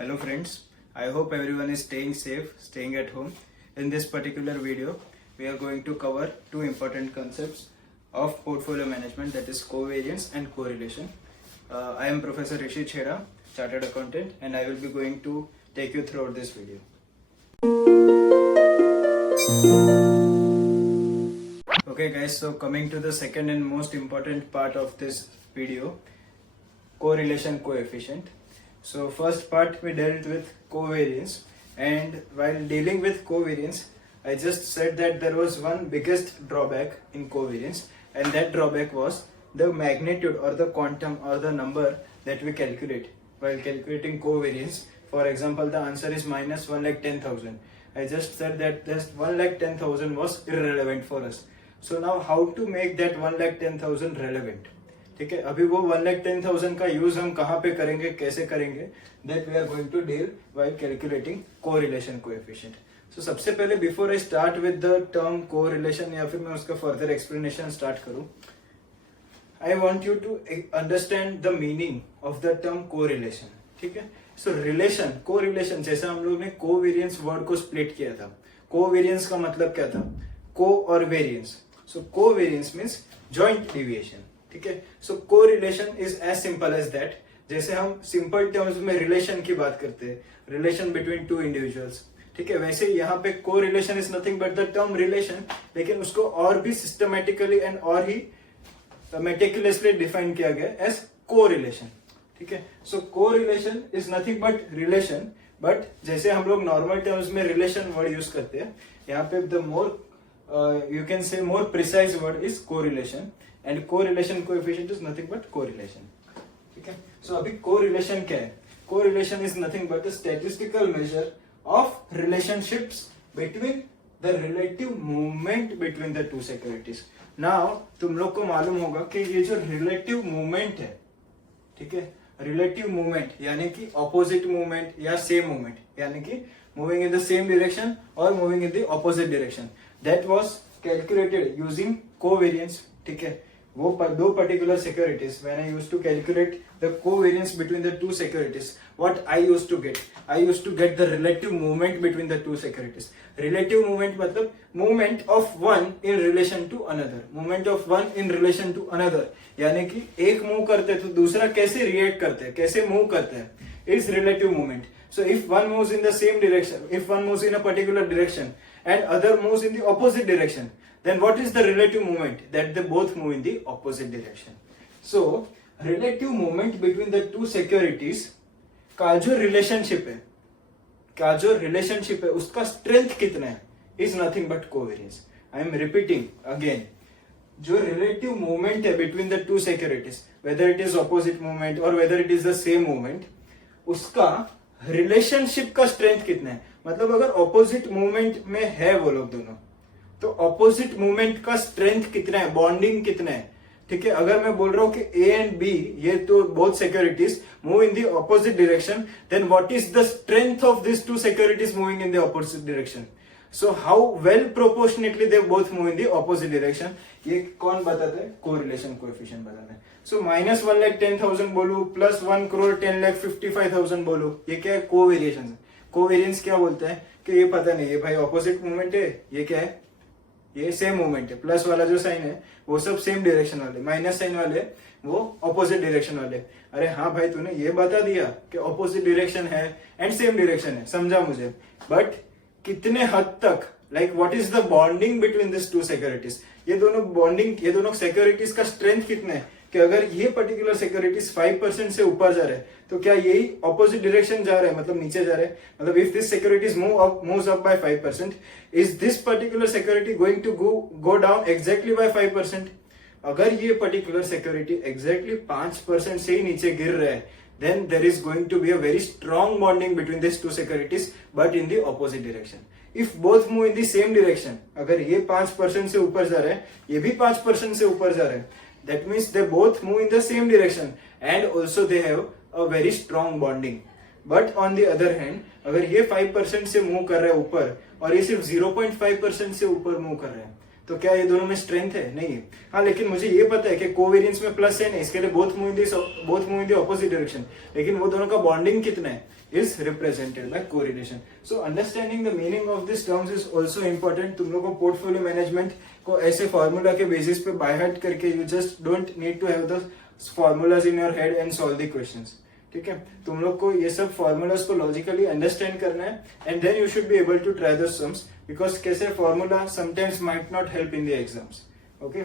Hello friends, I hope everyone is staying safe, staying at home. In this particular video, we are going to cover two important concepts of portfolio management, that is covariance and correlation. I am Professor Rishi Chheda, Chartered Accountant, and I will be going to take you throughout this video. Okay guys, so coming to the second and most important part of this video, correlation coefficient. So first part we dealt with covariance, and while dealing with covariance I just said that there was one biggest drawback in covariance, and that drawback was the magnitude or the quantum or the number that we calculate while calculating covariance. For example, the answer is minus 1,10,000. I just said that this 1,10,000 was irrelevant for us. So now how to make that 1,10,000 relevant? ठीक है, अभी वो 1,10,000 का use हम कहाँ पे करेंगे, कैसे करेंगे, that we are going to deal while calculating correlation coefficient. So सबसे पहले before I start with the term correlation, या फिर मैं उसका फर्दर एक्सप्लेनेशन स्टार्ट करूं, I want you to understand the meaning of the term correlation. ठीक है, सो relation, correlation, जैसा हम लोग ने कोवेरियंस वर्ड को स्प्लिट किया था. कोवेरियंस का मतलब क्या था, को और variance. So covariance means joint deviation. ठीक है, so correlation is as simple as that. जैसे हम सिंपल टर्म्स में रिलेशन की बात करते हैं, रिलेशन बिटवीन टू इंडिविजुअल्स. ठीक है, वैसे यहाँ पे correlation is nothing but the term relation, लेकिन उसको और भी सिस्टमेटिकली एंड और ही मेटिकुलसली डिफाइन किया गया एज कोरिलेशन. ठीक है, so correlation is nothing but relation, but जैसे हम लोग नॉर्मल टर्म्स में रिलेशन वर्ड यूज करते हैं, यहाँ पे the more you can say more precise word is correlation, and correlation coefficient is nothing but correlation. ठीक है, so अभी correlation क्या है? Correlation is nothing but a statistical measure of relationships between the relative movement between the two securities. Now तुम लोग को मालूम होगा कि ये जो relative movement है, ठीक है, relative movement यानी कि opposite movement या same movement, यानी कि moving in the same direction or moving in the opposite direction, that was calculated using covariance. ठीक है, वो दो particular securities, when I used to calculate the covariance between the two securities, what I used to get, I used to get the relative movement between the two securities. Relative movement मतलब movement of one in relation to another, movement of one in relation to another, यानी कि एक move करते हैं तो दूसरा कैसे react करते हैं, कैसे मूव करते हैं, is relative movement. So if one moves in the same direction, if one moves in a particular direction and other moves in the opposite direction, then what is the relative movement? That they both move in the opposite direction. So relative movement between the two securities का जो relationship है, उसका strength कितना है, is nothing but covariance. I am repeating again. जो relative movement है between the two securities, whether it is opposite movement or whether it is the same movement, उसका relationship का स्ट्रेंथ कितना है. मतलब अगर ऑपोजिट मूवमेंट में है वो लोग दोनों, तो ऑपोजिट मूवमेंट का स्ट्रेंथ कितना है, बॉन्डिंग कितना है. ठीक है, अगर मैं बोल रहा हूं कि ए एंड बी, ये तो both securities move in the opposite direction, then what is the strength of this two securities moving in the opposite direction. So how well proportionately they both move in the opposite direction, ये कौन बताता है, correlation coefficient बताता है. So minus 1,10,000 बोलू, plus 1,10,55,000 बोलू, ये क्या है, कोवेरिएशन है. कोवेरियंस क्या बोलता है कि ये पता नहीं, ये भाई ऑपोजिट मूवमेंट है, ये क्या है, ये सेम मूवमेंट है. प्लस वाला जो साइन है वो सब सेम डायरेक्शन वाले, माइनस साइन वाले वो ऑपोजिट डायरेक्शन वाले. अरे हाँ भाई, तूने ये बता दिया कि ऑपोजिट डायरेक्शन है एंड सेम डायरेक्शन है, समझा मुझे, बट कितने हद तक, like what is the bonding between this two securities, ये दोनों बॉन्डिंग, ये दोनों सिक्योरिटीज का स्ट्रेंथ कितना है, कि अगर ये पर्टिकुलर सिक्योरिटीज 5% से ऊपर जा रहे हैं तो क्या यही ऑपोजिट डायरेक्शन जा रहे हैं, मतलब नीचे जा रहे हैं. मतलब if this securities moves up by 5%, is this particular security going to go down exactly by 5%. अगर ये पर्टिकुलर सिक्योरिटी एग्जैक्टली 5% से ही नीचे गिर रहा है, then there is going to be a very strong bonding between these two securities, but in the opposite direction. If both move in the same direction, अगर ये 5% से ऊपर जा रहे हैं, ये भी 5% से ऊपर जा रहे हैं, that means they both move in the same direction and also they have a very strong bonding. But on the other hand, अगर ये 5% से मूव कर रहे हैं ऊपर और ये सिर्फ 0.5% से ऊपर मूव कर रहे हैं, तो क्या ये दोनों में स्ट्रेंथ है? नहीं है। हाँ, लेकिन मुझे ये पता है कि कोवेरियंस में प्लस है नहीं, इसके लिए both move in the opposite direction, लेकिन वो दोनों का बॉन्डिंग कितना है is represented by correlation. So understanding the meaning of this terms is also important. तुम लोग को पोर्टफोलियो मैनेजमेंट को ऐसे फॉर्मूला के बेसिस पे बाय हार्ट करके you just don't need to have the formulas in your head and solve the questions. ठीक है, तुम लोग को ये सब फॉर्मूलाज को लॉजिकली अंडरस्टैंड करना है and then you should be able to try the sums, because कैसे formula sometimes might not help in the exams. Okay,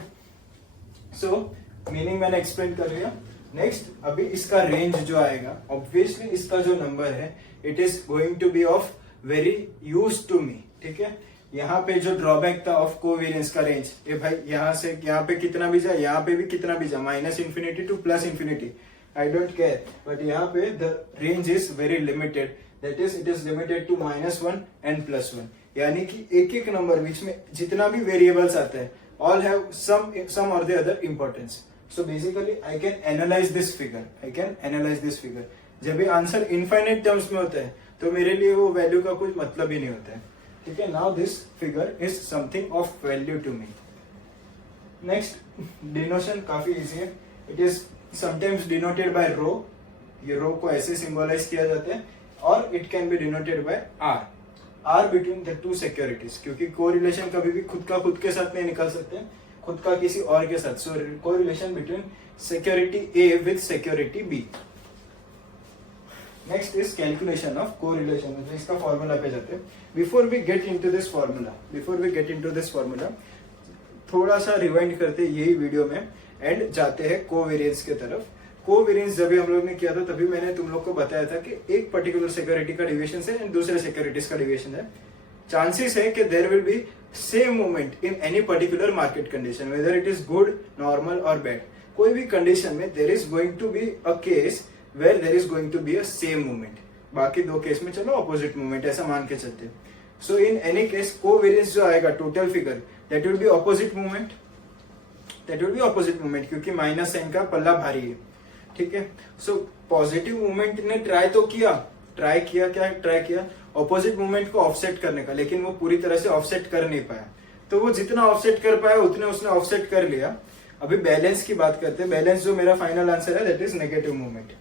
so meaning मैंने एक्सप्लेन कर लिया. नेक्स्ट, अभी इसका रेंज जो आएगा, ऑब्वियसली इसका जो नंबर है it is going to be of very use to me. ठीक है, यहाँ पे जो ड्रॉबैक था ऑफ कोवेरियंस का रेंज, ये भाई यहाँ से यहाँ पे कितना भी जाए, यहाँ पे भी कितना भी जाए, minus infinity two plus infinity, I don't care, but यहाँ पे the range is very limited, that is it is limited to -1 and +1. यानी कि एक एक नंबर बीच में जितना भी वेरिएबल्स आते हैं all have some or the other importance. So basically I can analyze this figure. जब ये आंसर इनफाइनाइट टर्म्स में होता है तो मेरे लिए वो वैल्यू का कुछ मतलब ही नहीं होता है. ठीक है, now this figure is something of value to me. Next, denotation काफी इजी है. It is sometimes denoted by rho. ये रो को ऐसे सिंबलाइज किया जाता है, और it can be denoted by R between the two securities, क्योंकि कोरिलेशन कभी भी खुद के साथ नहीं निकाल सकते, खुद का किसी और के साथ. So correlation between security A with security B. Next is calculation of correlation. इसका फॉर्मूला पे जाते हैं. Before we get into this formula थोड़ा सा रिवाइंड करते यही वीडियो में एंड जाते हैं कोवेरियंस के तरफ. कोवेरियंस जब भी हम लोग ने किया था तभी मैंने तुम लोग को बताया था कि एक पर्टिकुलर सिक्योरिटी का डिविएशन है एंड दूसरे सिक्योरिटीज का डिविएशन है. चांसेस है कि there will be same movement in any particular market condition, whether it is good, normal और बैड. कोई भी कंडीशन में there is going to be a case where there is going to be a same movement. बाकी दो case में चलो opposite movement ऐसा मान के चलते. सो इन एनी केस कोवेरियंस जो आएगा total figure, that will be opposite movement. क्योंकि माइनस साइन का पल्ला भारी है. ठीक है, सो पॉजिटिव मूवमेंट ने ट्राई किया ऑपोजिट मूवमेंट को ऑफसेट करने का, लेकिन वो पूरी तरह से ऑफसेट कर नहीं पाया. तो वो जितना ऑफसेट कर पाया उतने उसने ऑफसेट कर लिया. अभी बैलेंस की बात करते हैं. बैलेंस जो मेरा फाइनल आंसर है दैट इज नेगेटिव मूवमेंट.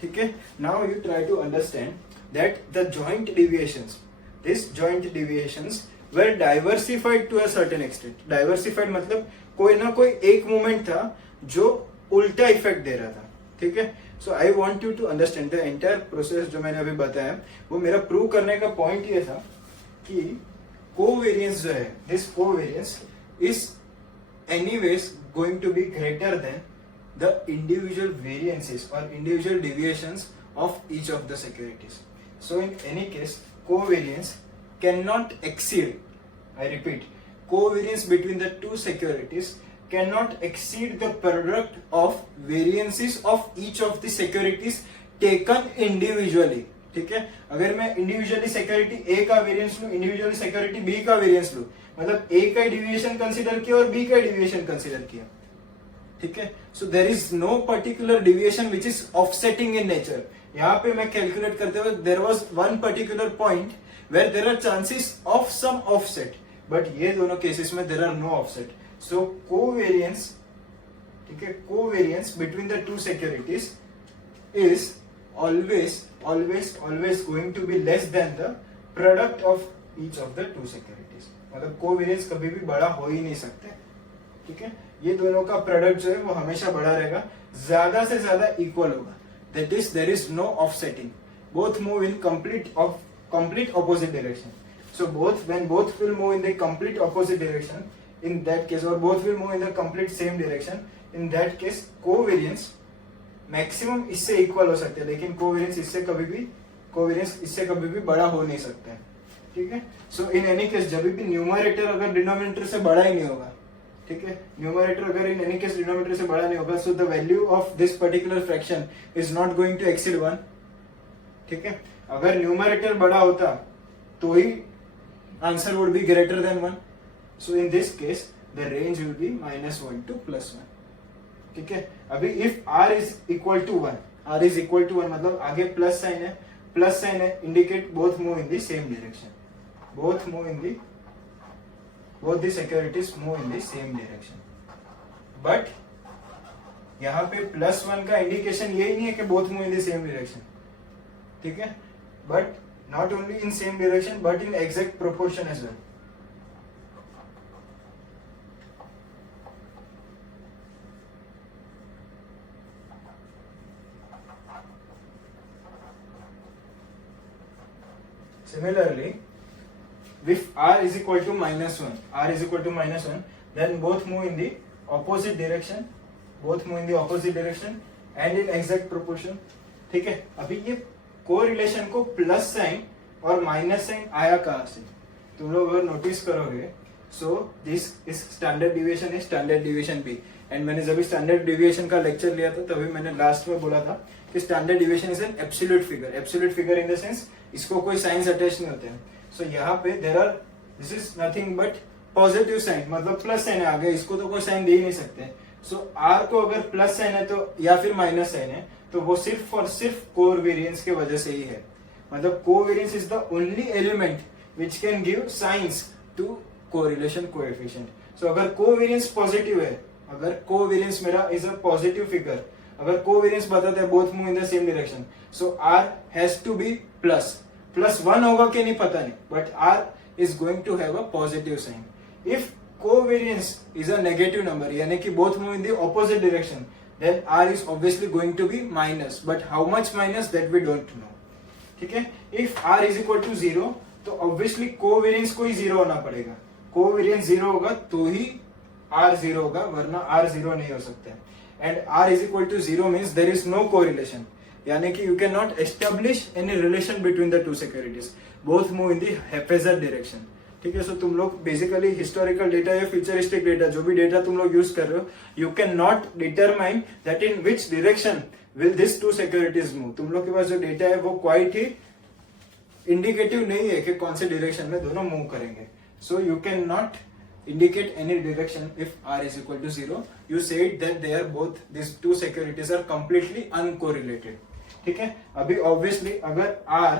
ठीक है, now you try to understand that the joint deviations were diversified to a certain extent. Diversified मतलब कोई ना कोई एक मूवमेंट था जो उल्टा इफेक्ट दे रहा था. ठीक है, so I want you to understand the entire process जो मैंने अभी बताया. वो मेरा प्रूव करने का पॉइंट ये था कि कोवेरियंस जो है, this covariance is anyways going to be greater than the individual variances और individual deviations of each of the securities. So in any case covariance cannot exceed, I repeat, covariance between the two securities cannot exceed the product of variances of each of the securities taken individually. ठीक है, अगर मैं individually security ए का variance लूं, individually security B का variance लूं, मतलब ए का डिविएशन कंसीडर किया और बी का डिविएशन कंसीडर किया. ठीक है, so there is no particular deviation which is offsetting in nature. यहाँ पे मैं कैलकुलेट करते हुए there was one particular point where there are chances of some offset, but ये दोनों केसेस में there are no offset. So covariance, ठीक है, covariance between the two securities is always going to be less than the product of each of the two securities. मतलब covariance कभी भी बड़ा हो ही नहीं सकते. ठीक है, ये दोनों का प्रोडक्ट जो है वो हमेशा बड़ा रहेगा, ज्यादा से ज्यादा इक्वल होगा. That is there is no offsetting. Both move in complete opposite direction. So when both will move in the complete opposite direction, in that case, or both will move in the complete same direction, in that case covariance maximum इससे equal हो सकते हैं, लेकिन covariance इससे कभी भी बड़ा हो नहीं सकता है. ठीक है, सो इन एनी केस जब भी न्यूमरेटर अगर डिनोमिनेटर से बड़ा ही नहीं होगा, ठीक है, न्यूमरेटर अगर इन एनी केस डिनोमिनेटर से बड़ा नहीं होगा, so the value of this particular fraction is not going to exceed 1. ठीक है, अगर न्यूमरेटर बड़ा होता तो ही answer would be greater than 1. So in this case the range will be -1 to +1. ठीक है, अभी if r is equal to 1 मतलब आगे प्लस साइन है, indicate both move in the same direction. both the securities move in the same direction. But यहाँ पे +1 का indication यही नहीं है कि both move in the same direction, ठीक है, but not only in same direction but in exact proportion as well. Similarly, if r is equal to -1, then both move in the opposite direction, and in exact proportion. ठीक है, अभी ये correlation को plus sign और minus sign आया कहाँ से, तुम लोग अगर नोटिस करोगे, so this is standard deviation, is standard deviation भी. एंड मैंने जब स्टैंडर्ड डिविएशन का लेक्चर लिया था तभी मैंने लास्ट में बोला था कि standard deviation is an absolute figure in the sense इसको कोई साइंस अटैच नहीं होते हैं. सो यहाँ पे there are, this is nothing but positive sign, मतलब प्लस साइन है आगे, इसको तो कोई साइन दे ही नहीं सकते. सो आर को अगर प्लस साइन है तो या फिर माइनस साइन है तो वो सिर्फ और सिर्फ कोवेरिएंस की वजह से ही है. मतलब covariance is the only element which can give signs to correlation coefficient. So अगर कोवेरिएंस पॉजिटिव है, अगर कोवेरिएंस मेरा इज अ पॉजिटिव फिगर, अगर कोवेरिएंस बताते हैं both move in the same direction, so r has to be +1 होगा कि नहीं पता नहीं, but r is going to have a positive sign. If covariance is a negative number, यानी कि both move in the opposite direction, then r is obviously going to be minus, but how much minus that we don't know. ठीक है, if r is equal to 0 तो obviously covariance को ही 0 होना पड़ेगा. Covariance 0 होगा तो ही r 0 होगा, वरना r 0 नहीं हो सकता. and r is equal to 0 means there is no correlation, यानी कि you cannot establish any relation between the two securities, both move in the haphazard direction. ठीक है, सो तुम लोग बेसिकली हिस्टोरिकल डेटा या फ्यूचरिस्टिक डेटा, जो भी data तुम लोग यूज कर रहे हो, you can not determine that in which direction will this two securities move. तुम लोग के पास जो डेटा है वो क्वाइट ही इंडिकेटिव नहीं है कि कौन से डायरेक्शन में दोनों मूव करेंगे. So you can not indicate any direction if r is equal to 0. You said that they are both, these two securities are completely uncorrelated. ठीक है, अभी obviously अगर r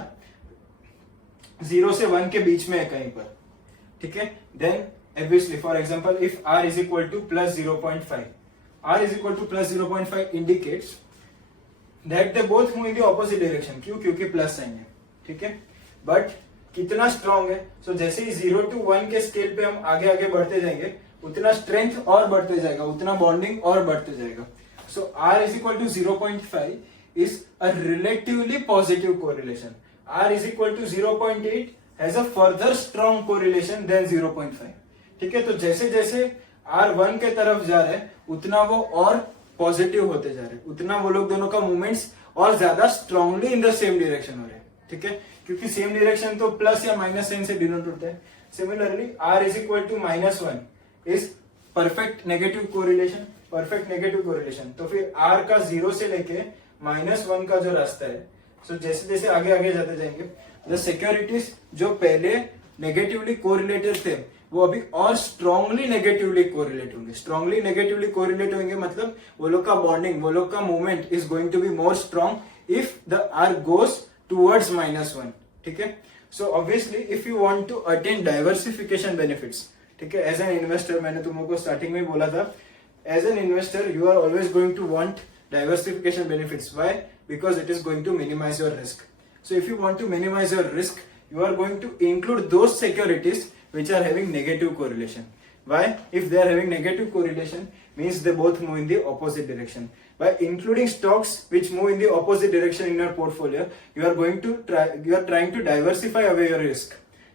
0 से 1 के बीच में है कहीं पर, ठीक है, then obviously for example if r is equal to +0.5, r is equal to +0.5 indicates that they both move in the opposite direction. क्यों? क्योंकि प्लस साइन है. ठीक है, बट कितना स्ट्रॉन्ग है, सो जैसे ही 0 to 1 के स्केल पे हम आगे आगे बढ़ते जाएंगे उतना स्ट्रेंथ और बढ़ते जाएगा, उतना बॉन्डिंग और बढ़ते जाएगा. सो r is equal to 0.5 is a relatively positive correlation. r is equal to 0.8 has a further strong correlation than 0.5. ठीक है, तो जैसे जैसे r 1 के तरफ जा रहे हैं उतना वो और पॉजिटिव होते जा रहे हैं, उतना वो लोग दोनों का मूवमेंट्स और ज्यादा strongly in the same direction हो रहे हैं. ठीक है, क्योंकि सेम डायरेक्शन तो प्लस या माइनस साइन से डिनोट होता है. Similarly r is equal to -1 is perfect negative correlation. तो फिर r का 0 से लेके -1 का जो रास्ता है, सो जैसे जैसे आगे आगे जाते जाएंगे द सिक्योरिटीज जो पहले नेगेटिवली कोरिलेटेड थे वो अभी और स्ट्रांगली नेगेटिवली कोरिलेट होंगे. मतलब वो लोग का बॉन्डिंग, वो लोग का movement is going to be more strong if the r goes towards -1. ठीक है, so obviously if you want to attain diversification benefits, ठीक है, एज एन इन्वेस्टर, मैंने तुम लोगों को स्टार्टिंग में बोला था, as an investor you are always going to want diversification benefits. Why? Because it is going to minimize your risk. So if you want to minimize your risk, you are going to include those securities which are having negative correlation. Why? If they are having negative correlation, means they both move in the opposite direction. By including stocks which move in the opposite direction in your portfolio, you are trying to diversify away your risk.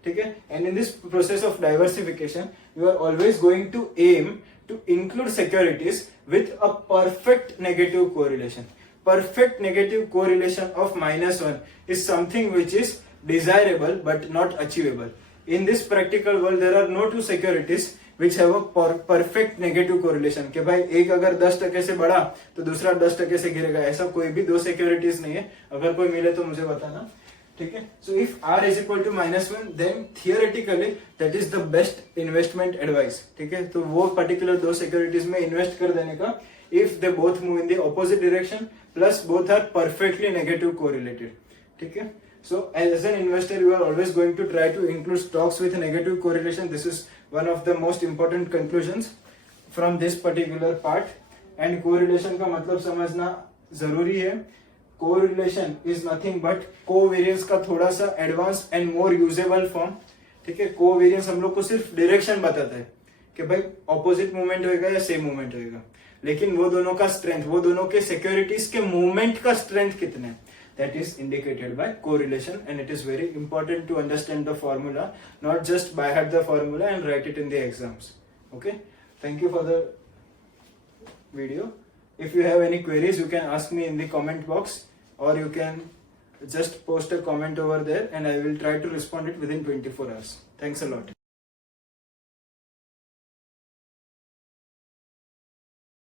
ठीक है, and in this process of diversification, you are always going to aim to include securities with a perfect negative correlation. Perfect negative correlation of -1 is something which is desirable but not achievable. In this practical world, there are no two securities which have a perfect negative correlation. कि भाई एक अगर 10% से बढ़ा तो दूसरा 10% से गिरेगा, ऐसा कोई भी दो सिक्योरिटीज नहीं है. अगर कोई मिले तो मुझे बताना. ठीक है, so if r is equal to -1 then theoretically that is the best investment advice. ठीक है, तो वो पर्टिकुलर दो सिक्योरिटीज में इन्वेस्ट कर देने का if they both move in the opposite direction plus both are perfectly negative correlated. ठीक है, so as an investor you are always going to try to include stocks with negative correlation. This is one of the most important conclusions from this particular part. And correlation का मतलब समझना जरूरी है. Correlation is nothing but covariance का थोड़ा सा advance and more usable form. ठीक है, कोवेरियंस हम लोग को सिर्फ डायरेक्शन बताता है कि भाई ऑपोजिट मूवमेंट होएगा या सेम मूवमेंट होएगा, लेकिन वो दोनों का स्ट्रेंथ, वो दोनों के सिक्योरिटीज के मूवमेंट का स्ट्रेंथ कितने, that is indicated by correlation. And it is very important to understand the formula, not just by heart the formula and write it in the exams. Okay, thank you for the video. If you have any queries, you can ask me in the comment box, or you can just post a comment over there and I will try to respond it within 24 hours. Thanks a lot.